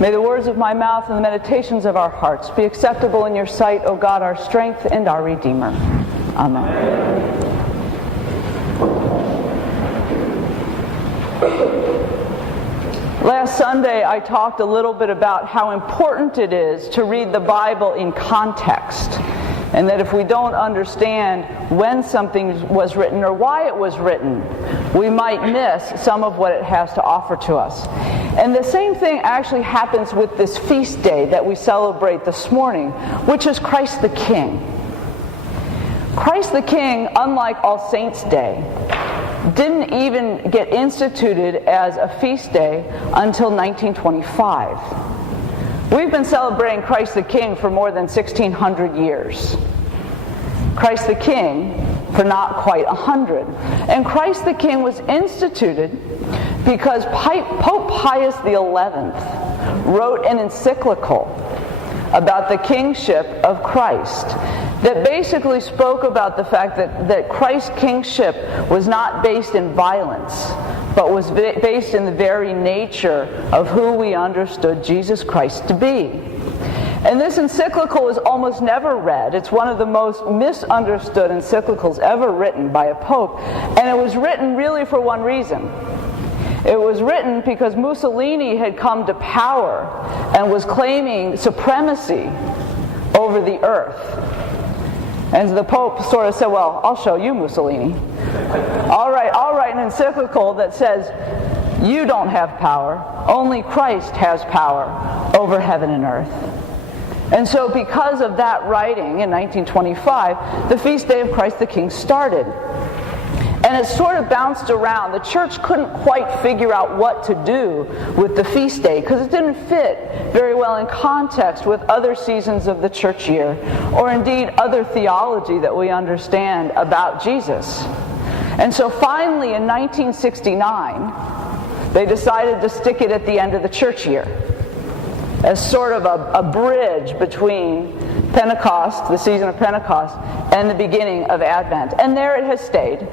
May the words of my mouth and the meditations of our hearts be acceptable in your sight, O God, our strength and our Redeemer. Amen. Last Sunday, I talked a little bit about how important it is to read the Bible in context, and that if we don't understand when something was written or why it was written, we might miss some of what it has to offer to us. And the same thing actually happens with this feast day that we celebrate this morning, which is Christ the King. Christ the King, unlike All Saints' Day, didn't even get instituted as a feast day until 1925. We've been celebrating Christ the King for more than 1,600 years. Christ the King for not quite 100. And Christ the King was instituted because Pope Pius XI wrote an encyclical about the kingship of Christ that basically spoke about the fact that Christ's kingship was not based in violence, but was based in the very nature of who we understood Jesus Christ to be. And this encyclical is almost never read. It's one of the most misunderstood encyclicals ever written by a pope. And it was written really for one reason. It was written because Mussolini had come to power and was claiming supremacy over the earth. And the Pope sort of said, well, I'll show you, Mussolini. I'll write an encyclical that says, you don't have power, only Christ has power over heaven and earth. And so because of that writing in 1925, the feast day of Christ the King started. And it sort of bounced around. The church couldn't quite figure out what to do with the feast day because it didn't fit very well in context with other seasons of the church year, or indeed other theology that we understand about Jesus. And so finally in 1969, they decided to stick it at the end of the church year as sort of a bridge between Pentecost, the season of Pentecost, and the beginning of Advent. And there it has stayed.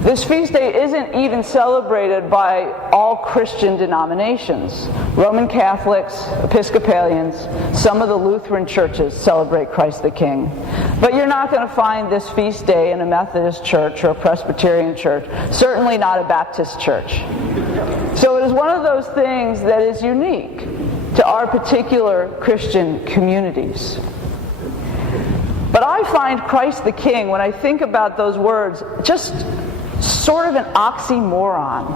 This feast day isn't even celebrated by all Christian denominations. Roman Catholics, Episcopalians, some of the Lutheran churches celebrate Christ the King. But you're not going to find this feast day in a Methodist church or a Presbyterian church, certainly not a Baptist church. So it is one of those things that is unique to our particular Christian communities. But I find Christ the King, when I think about those words, just sort of an oxymoron.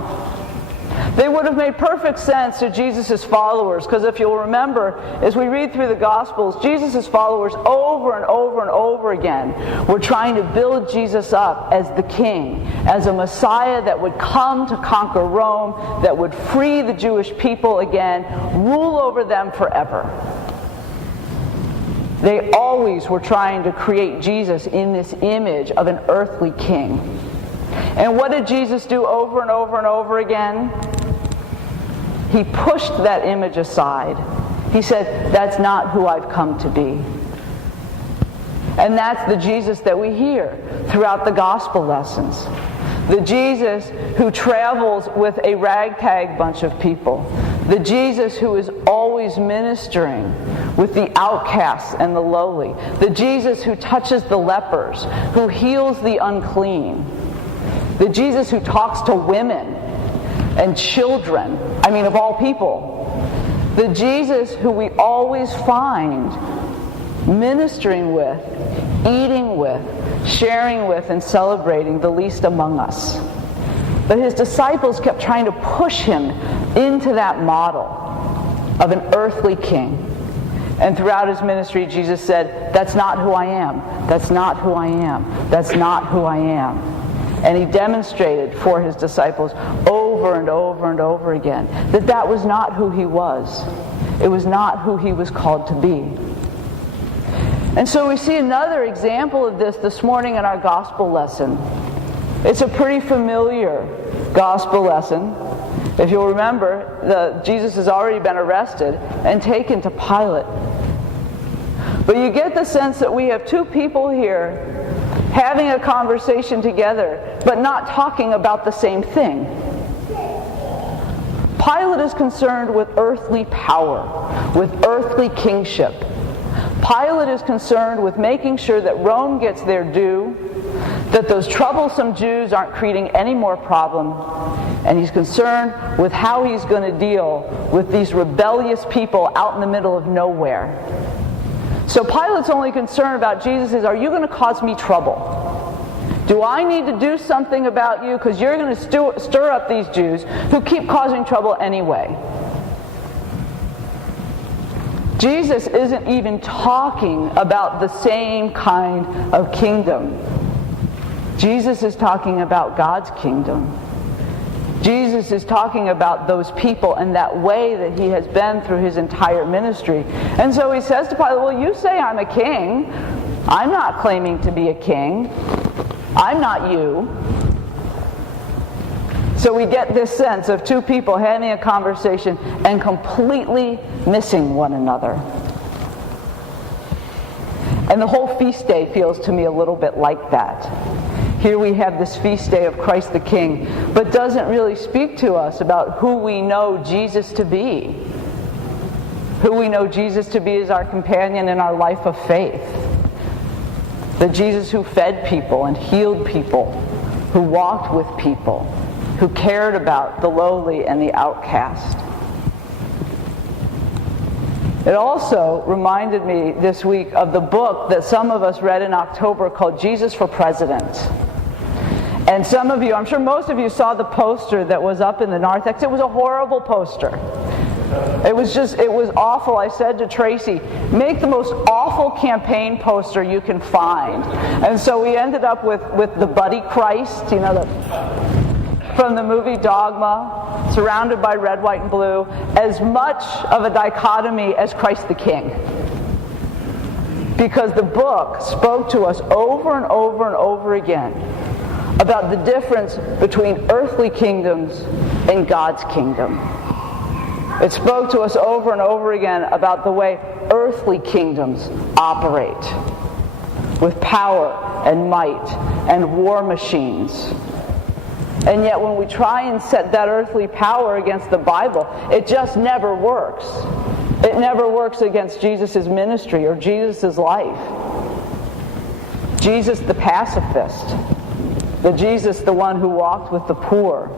They would have made perfect sense to Jesus' followers, because if you'll remember, as we read through the Gospels, Jesus' followers over and over and over again were trying to build Jesus up as the King, as a Messiah that would come to conquer Rome, that would free the Jewish people again, rule over them forever. They always were trying to create Jesus in this image of an earthly king. And what did Jesus do over and over and over again? He pushed that image aside. He said, that's not who I've come to be. And that's the Jesus that we hear throughout the gospel lessons. The Jesus who travels with a ragtag bunch of people. The Jesus who is always ministering with the outcasts and the lowly. The Jesus who touches the lepers, who heals the unclean. The Jesus who talks to women and children, of all people. The Jesus who we always find ministering with, eating with, sharing with, and celebrating the least among us. But his disciples kept trying to push him into that model of an earthly king. And throughout his ministry, Jesus said, that's not who I am. That's not who I am. That's not who I am. And he demonstrated for his disciples over and over and over again that that was not who he was. It was not who he was called to be. And so we see another example of this morning in our gospel lesson. It's a pretty familiar gospel lesson. If you'll remember, Jesus has already been arrested and taken to Pilate. But you get the sense that we have two people here having a conversation together, but not talking about the same thing. Pilate is concerned with earthly power, with earthly kingship. Pilate is concerned with making sure that Rome gets their due, that those troublesome Jews aren't creating any more problem, and he's concerned with how he's going to deal with these rebellious people out in the middle of nowhere. So Pilate's only concern about Jesus is, are you going to cause me trouble? Do I need to do something about you because you're going to stir up these Jews who keep causing trouble anyway? Jesus isn't even talking about the same kind of kingdom. Jesus is talking about God's kingdom. Jesus is talking about those people and that way that he has been through his entire ministry. And so he says to Pilate, well, you say I'm a king. I'm not claiming to be a king. I'm not you. So we get this sense of two people having a conversation and completely missing one another. And the whole feast day feels to me a little bit like that. Here we have this feast day of Christ the King, but doesn't really speak to us about who we know Jesus to be. Who we know Jesus to be as our companion in our life of faith. The Jesus who fed people and healed people, who walked with people, who cared about the lowly and the outcast. It also reminded me this week of the book that some of us read in October called Jesus for President. And some of you, I'm sure most of you saw the poster that was up in the narthex. It was a horrible poster. It was awful. I said to Tracy, make the most awful campaign poster you can find. And so we ended up with the Buddy Christ, from the movie Dogma, surrounded by red, white, and blue, as much of a dichotomy as Christ the King. Because the book spoke to us over and over and over again about the difference between earthly kingdoms and God's kingdom. It spoke to us over and over again about the way earthly kingdoms operate, with power and might and war machines. And yet when we try and set that earthly power against the Bible, it just never works. It never works against Jesus' ministry or Jesus' life. Jesus the pacifist, the Jesus the one who walked with the poor,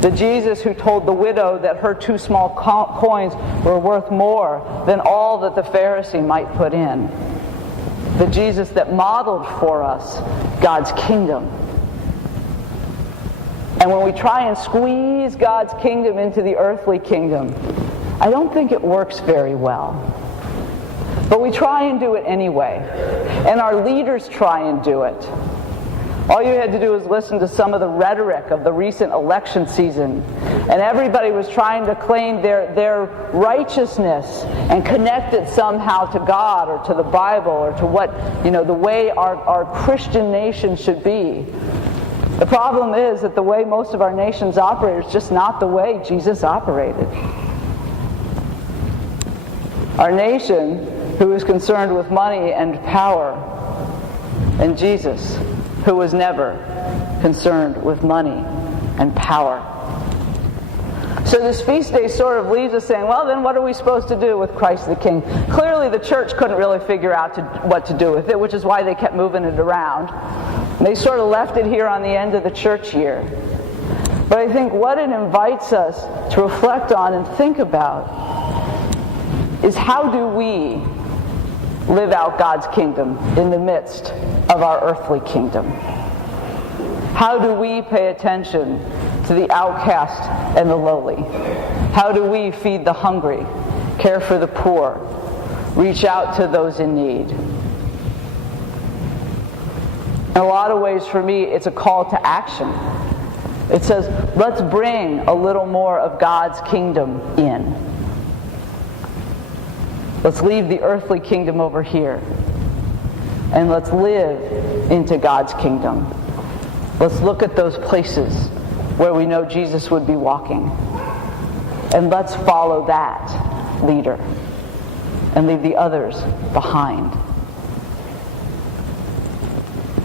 the Jesus who told the widow that her 2 small coins were worth more than all that the Pharisee might put in. The Jesus that modeled for us God's kingdom. And when we try and squeeze God's kingdom into the earthly kingdom, I don't think it works very well. But we try and do it anyway. And our leaders try and do it. All you had to do was listen to some of the rhetoric of the recent election season. And everybody was trying to claim their righteousness and connect it somehow to God or to the Bible or to what, the way our Christian nation should be. The problem is that the way most of our nations operate is just not the way Jesus operated. Our nation, who is concerned with money and power, and Jesus, who was never concerned with money and power. So this feast day sort of leaves us saying, well, then what are we supposed to do with Christ the King? Clearly the church couldn't really figure out what to do with it, which is why they kept moving it around. And they sort of left it here on the end of the church year. But I think what it invites us to reflect on and think about is, how do we live out God's kingdom in the midst of our earthly kingdom? How do we pay attention to the outcast and the lowly? How do we feed the hungry, care for the poor, reach out to those in need? In a lot of ways, for me, it's a call to action. It says, let's bring a little more of God's kingdom in. Let's leave the earthly kingdom over here. And let's live into God's kingdom. Let's look at those places where we know Jesus would be walking. And let's follow that leader and leave the others behind.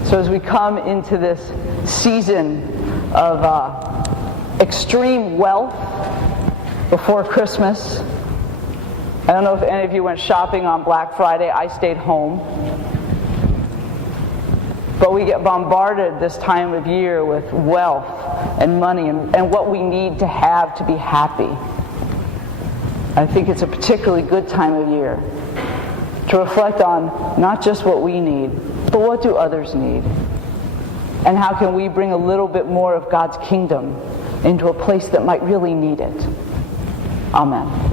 So as we come into this season of extreme wealth before Christmas. I don't know if any of you went shopping on Black Friday. I stayed home. But we get bombarded this time of year with wealth and money and what we need to have to be happy. I think it's a particularly good time of year to reflect on not just what we need, but what do others need? And how can we bring a little bit more of God's kingdom into a place that might really need it? Amen.